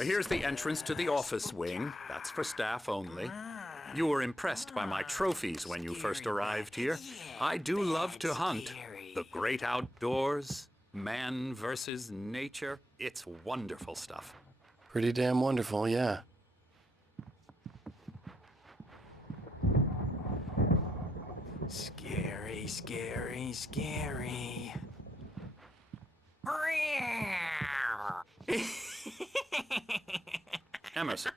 Here's the entrance to the office wing. That's for staff only. You were impressed by my trophies when you first arrived here. I do love to hunt. The great outdoors, man versus nature. It's wonderful stuff. Pretty damn wonderful, yeah. Scary, scary, scary. Emerson.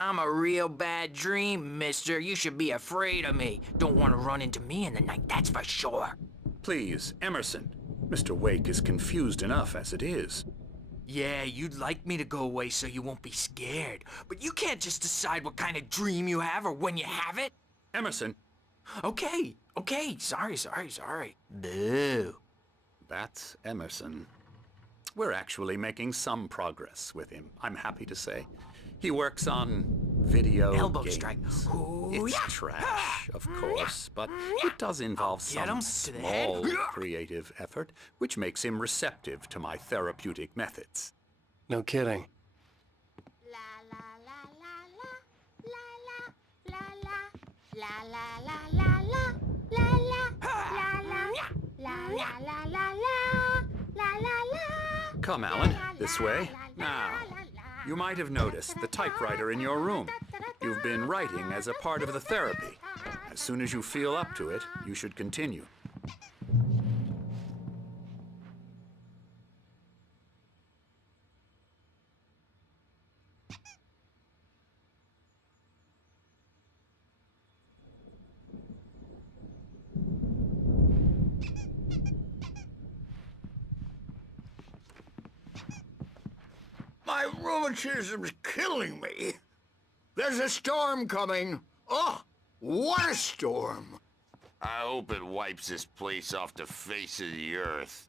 I'm a real bad dream, mister. You should be afraid of me. Don't want to run into me in the night, that's for sure. Please, Emerson. Mr. Wake is confused enough as it is. Yeah, you'd like me to go away so you won't be scared. But you can't just decide what kind of dream you have or when you have it. Emerson. Okay. Sorry. Boo. That's Emerson. We're actually making some progress with him, I'm happy to say. He works on video Elbow games. strike. Ooh, It's yeah. trash, of course, but it does involve some small creative effort, which makes him receptive to my therapeutic methods. No kidding. Come, Alan, this way. Now, you might have noticed the typewriter in your room. You've been writing as a part of the therapy. As soon as you feel up to it, you should continue. My rheumatism's killing me. There's a storm coming. Oh, what a storm. I hope it wipes this place off the face of the earth.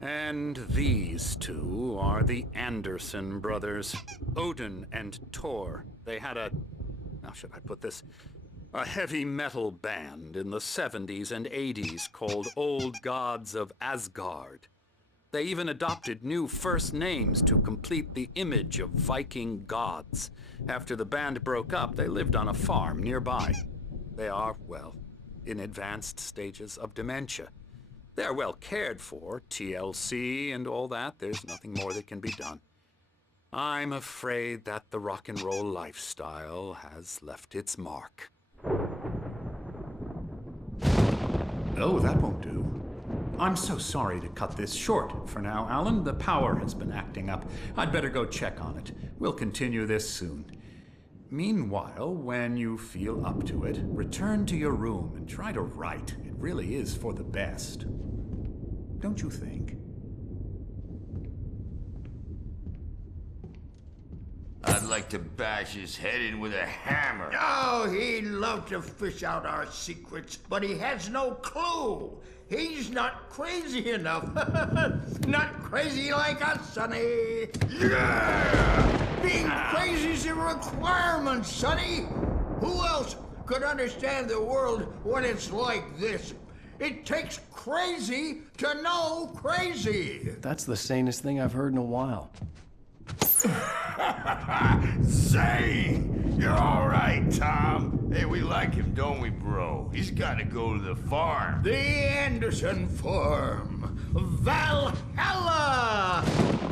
And these two are the Anderson brothers, Odin and Thor. They had how should I put this? A heavy metal band in the 70s and 80s called Old Gods of Asgard. They even adopted new first names to complete the image of Viking gods. After the band broke up, they lived on a farm nearby. They are, well, in advanced stages of dementia. They're well cared for, TLC and all that. There's nothing more that can be done. I'm afraid that the rock and roll lifestyle has left its mark. Oh, that won't do. I'm so sorry to cut this short for now, Alan. The power has been acting up. I'd better go check on it. We'll continue this soon. Meanwhile, when you feel up to it, return to your room and try to write. It really is for the best. Don't you think? I'd like to bash his head in with a hammer. Oh, he'd love to fish out our secrets, but he has no clue. He's not crazy enough. Not crazy like us, Sonny. Yeah! Being crazy's a requirement, Sonny. Who else could understand the world when it's like this? It takes crazy to know crazy. That's the sanest thing I've heard in a while. Zane! You're all right, Tom. Hey, we like him, don't we, bro? He's got to go to the farm. The Anderson farm. Valhalla!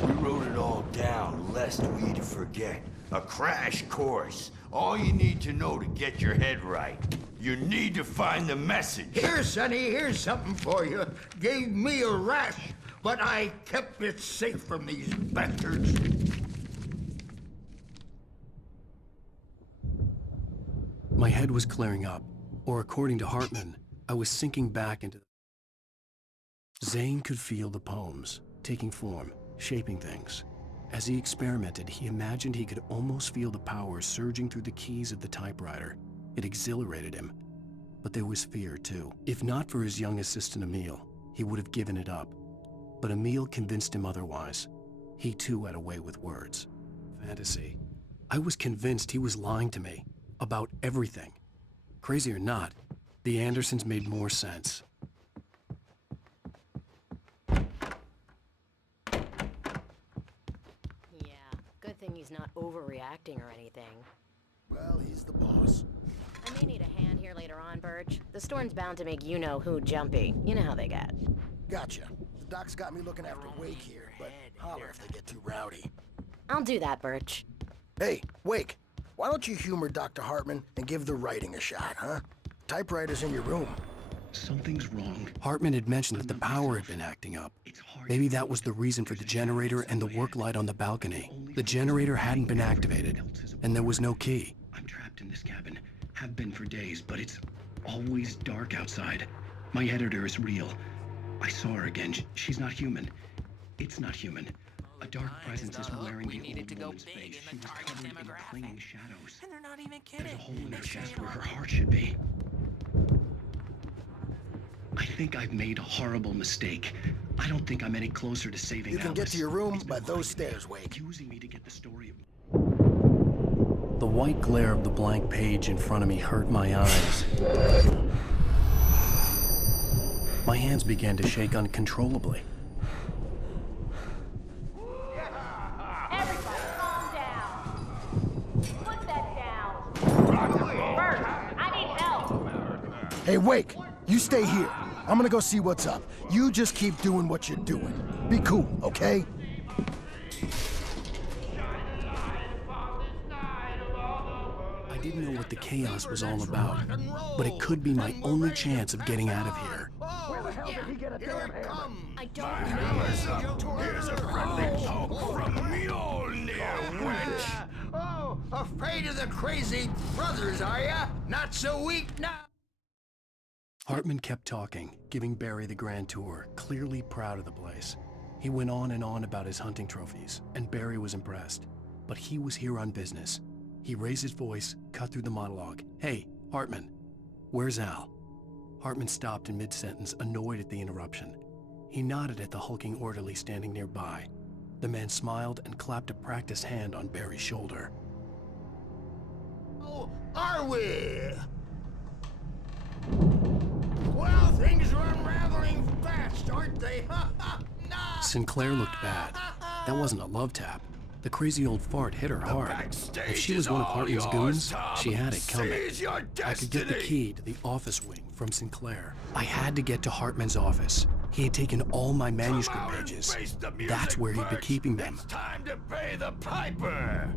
We wrote it all down, lest we forget. A crash course. All you need to know to get your head right. You need to find the message. Here, Sonny, here's something for you. Gave me a rash, but I kept it safe from these bastards. My head was clearing up, or according to Hartman, I was sinking back into... Zane could feel the poems, taking form, shaping things. As he experimented, he imagined he could almost feel the power surging through the keys of the typewriter. It exhilarated him. But there was fear, too. If not for his young assistant Emil, he would have given it up. But Emil convinced him otherwise. He too had a way with words. Fantasy. I was convinced he was lying to me. About everything. Crazy or not, the Andersons made more sense. acting or anything. Well, he's the boss. I may need a hand here later on, Birch. The storm's bound to make you-know-who jumpy. You know how they get. Gotcha. The doc's got me looking after Wake here, but holler if they get too rowdy. I'll do that, Birch. Hey, Wake, why don't you humor Dr. Hartman and give the writing a shot, huh? Typewriter's in your room. Something's wrong. Hartman had mentioned that the power had been acting up. Maybe that was the reason for the generator and the work light on the balcony. The generator hadn't been activated, and there was no key. I'm trapped in this cabin. Have been for days, but it's always dark outside. My editor is real. I saw her again. She's not human. It's not human. A dark presence is wearing the old woman's face. She was covered in clinging shadows. And they're not even kidding. There's a hole in her chest where her heart should be. I think I've made a horrible mistake. I don't think I'm any closer to saving You can Alice. get to your room It's been by those quite stairs, Wake. Using me to get the story of... The white glare of the blank page in front of me hurt my eyes. My hands began to shake uncontrollably. Everybody, calm down. Put that down. Bert, I need help. Hey, Wake, you stay here. I'm gonna go see what's up. You just keep doing what you're doing. Be cool, okay? I didn't know what the chaos was all about, but it could be my only chance of getting out of here. Where the hell did he get a damn hammer? I don't know. Here's a friendly poke from Mjolnir, wench. Oh, afraid of the crazy brothers, are ya? Not so weak now. Hartman kept talking, giving Barry the grand tour, clearly proud of the place. He went on and on about his hunting trophies, and Barry was impressed. But he was here on business. He raised his voice, cut through the monologue. Hey, Hartman, where's Al? Hartman stopped in mid-sentence, annoyed at the interruption. He nodded at the hulking orderly standing nearby. The man smiled and clapped a practiced hand on Barry's shoulder. Oh, are we? Well, things are unraveling fast, aren't they? Sinclair looked bad. That wasn't a love tap. The crazy old fart hit her hard. If she was one of Hartman's goons, she had it coming. I could get the key to the office wing from Sinclair. I had to get to Hartman's office. He had taken all my manuscript pages. That's where he'd be keeping them. It's time to pay the piper.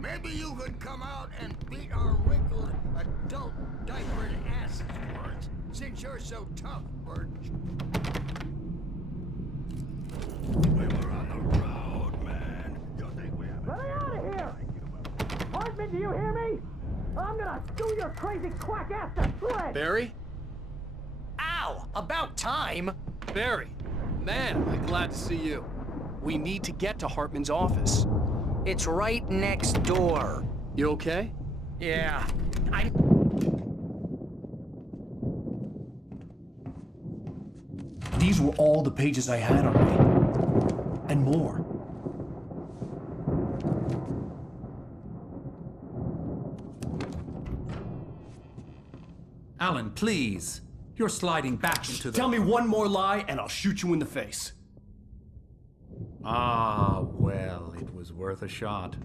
Maybe you could come out and beat our wrinkled adult diapered asses for it, since you're so tough, Birch. We were on the road, man. You think we have... Let me out of here! Hartman, do you hear me? I'm gonna screw your crazy quack ass to shreds! Barry? Ow! About time! Barry! Man, I'm glad to see you. We need to get to Hartman's office. It's right next door. You okay? Yeah, These were all the pages I had on me. And more. Alan, please. You're sliding back into the... Tell me one more lie and I'll shoot you in the face. Ah, well, it was worth a shot.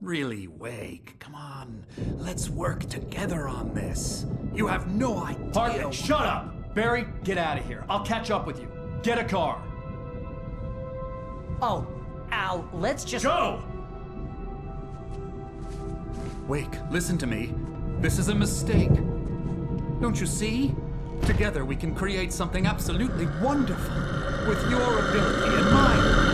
Really, Wake, come on. Let's work together on this. You have no idea... Hartman, shut up! Barry, get out of here. I'll catch up with you. Get a car. Oh, Al, let's just... Go! Wake, listen to me. This is a mistake. Don't you see? Together we can create something absolutely wonderful. With your ability and mine.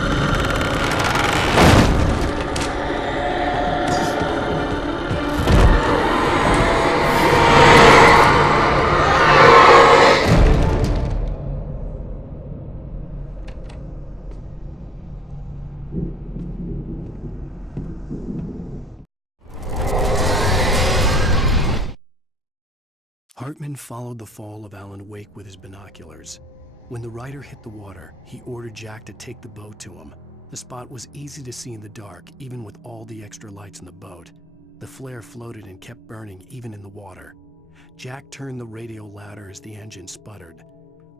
Hartman followed the fall of Alan Wake with his binoculars. When the rider hit the water, he ordered Jack to take the boat to him. The spot was easy to see in the dark, even with all the extra lights in the boat. The flare floated and kept burning even in the water. Jack turned the radio louder as the engine sputtered.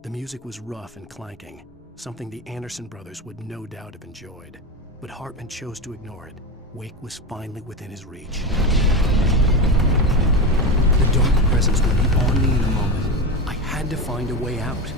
The music was rough and clanking, something the Anderson brothers would no doubt have enjoyed. but Hartman chose to ignore it. Wake was finally within his reach. The dark presence would be on me in a moment. I had to find a way out.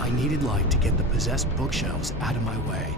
I needed light to get the possessed bookshelves out of my way.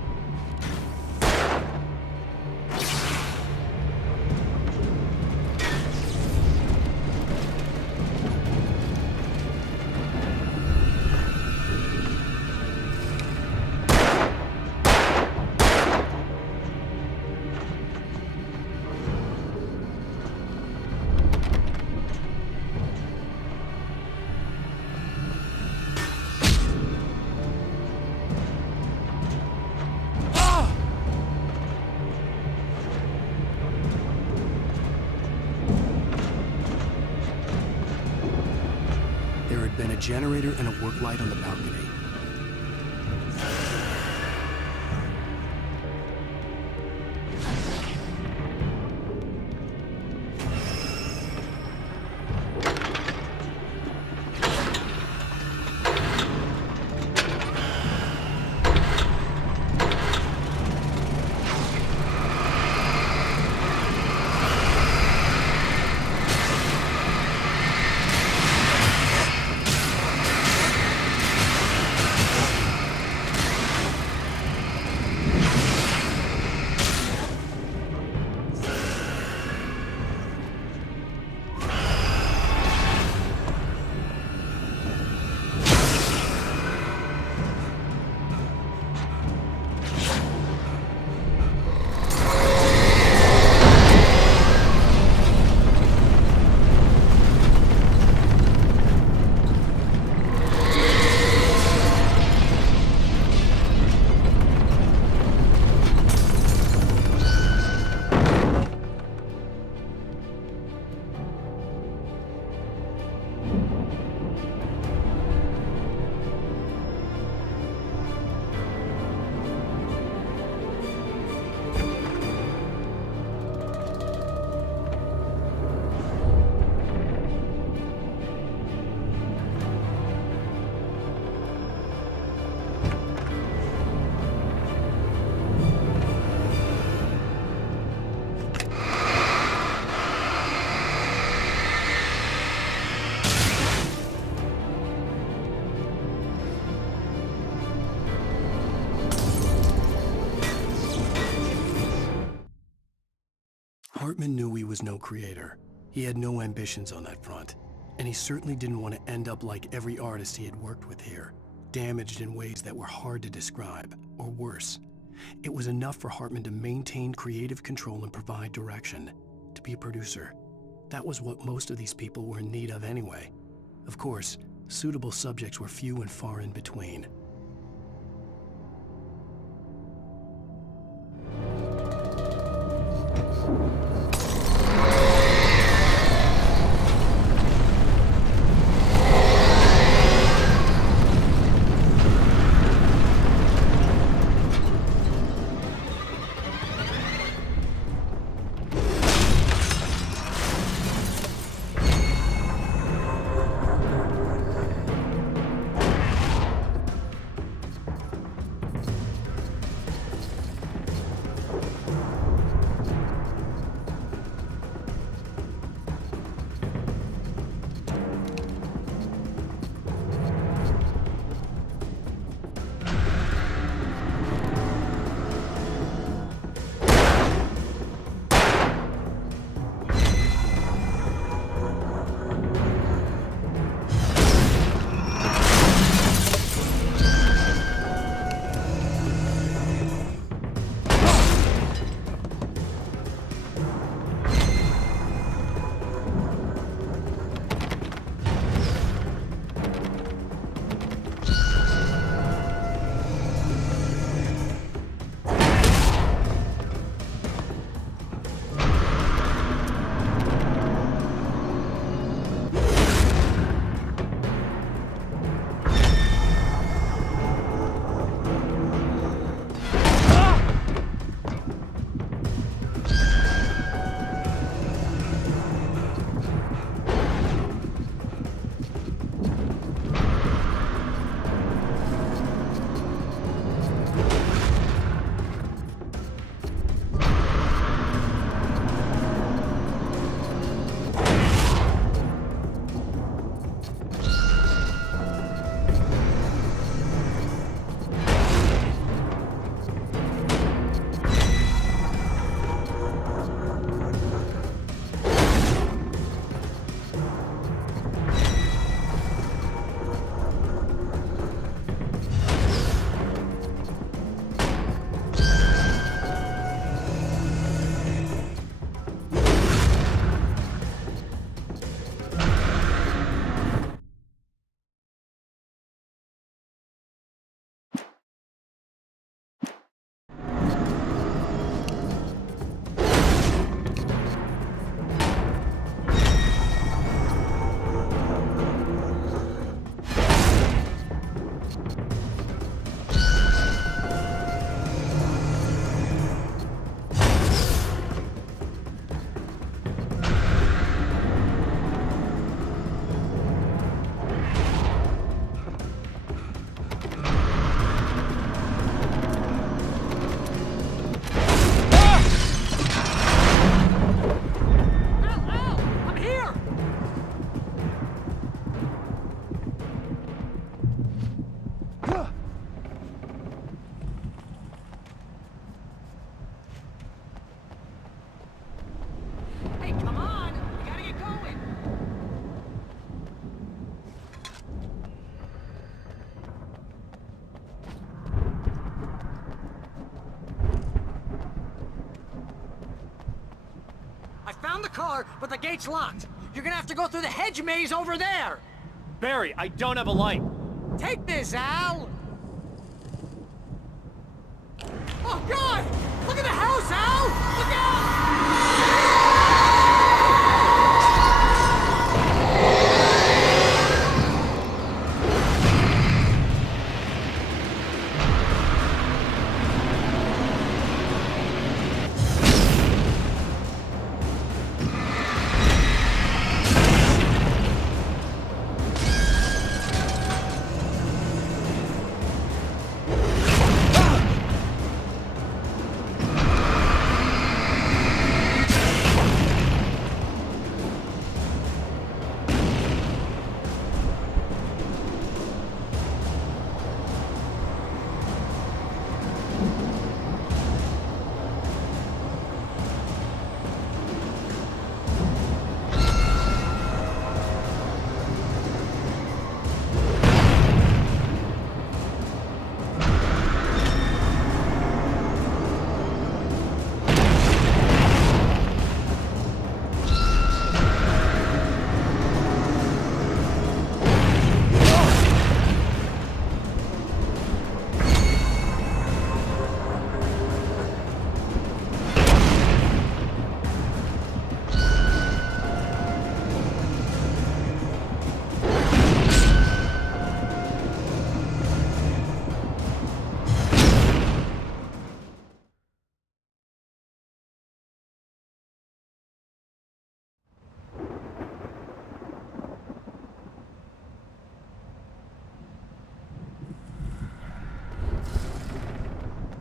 There had been a generator and a work light on the balcony. Hartman knew he was no creator. He had no ambitions on that front. And he certainly didn't want to end up like every artist he had worked with here, damaged in ways that were hard to describe, or worse. It was enough for Hartman to maintain creative control and provide direction, to be a producer. That was what most of these people were in need of anyway. Of course, suitable subjects were few and far in between. car, but the gate's locked. You're gonna have to go through the hedge maze over there. Barry, I don't have a light. Take this, Al! Oh, God! Look at the house, Al! Look out!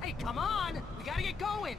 Hey, come on! We gotta get going!